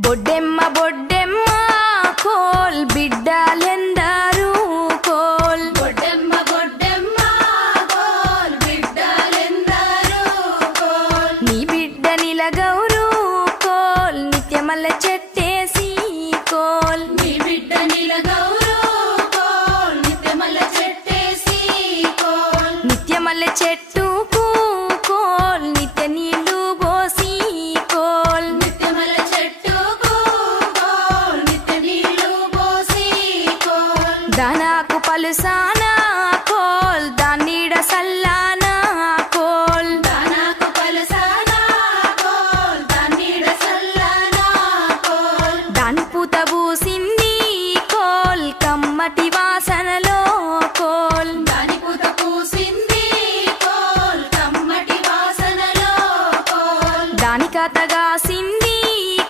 Boddemma Boddemma coal బిడ్డలెందరూ coal Boddemma Boddemma coal బిడ్డలెందరూ coal నీ బిడ్డ నిలగౌరు coal నిత్యమల్ల చెట్టేసి coal నీ బిడ్డ నిలగౌరు కోల్ నిత్యమల్ల చెట్టేసి కోల్ నిత్యమల్ల చెట్టుకు కోల్ నిత్య నీళ్లు పోసి కోల్ నిత్యమల్ల చెట్టుకు కోల్ నిత్య నీళ్లు పోసి కోల్ దానాకు పలుసాన